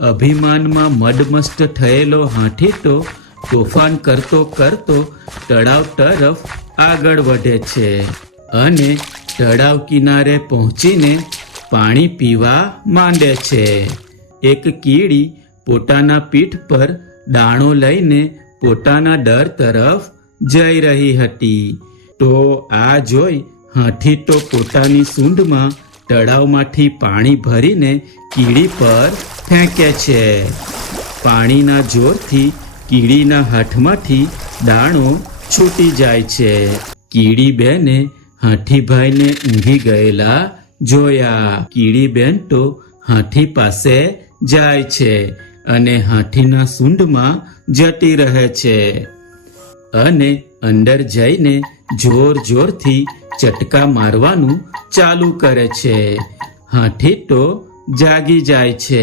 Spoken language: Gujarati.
અભિમાનમાં મદમસ્ત થયેલો હાથી તો તોફાન કરતો કરતો તળાવ તરફ આગળ વધે છે અને તળાવ કિનારે પહોંચીને પાણી પીવા માંડે છે. એક કીડી પોતાના પીઠ પર દાણો લઈને પોતાના દર તરફ જઈ રહી હતી. તો આ જોઈ હાથી તો પોતાની સૂંઢમાં તળાવમાંથી પાણી ભરીને કીડી પર ફેંકે છે. પાણીના જોરથી કીડીના હાથમાંથી દાણો છૂટી જાય છે. કીડી બેને હાથીભાઈને ઊંઘી ગયેલા જોયા. કીડી બેન તો હાથી પાસે જાય છે અને હાથીના સૂંઢમાં જતી રહે છે અને અંદર જઈને જોર જોરથી ચટકા મારવાનું ચાલુ કરે છે. હાથી તો જાગી જાય છે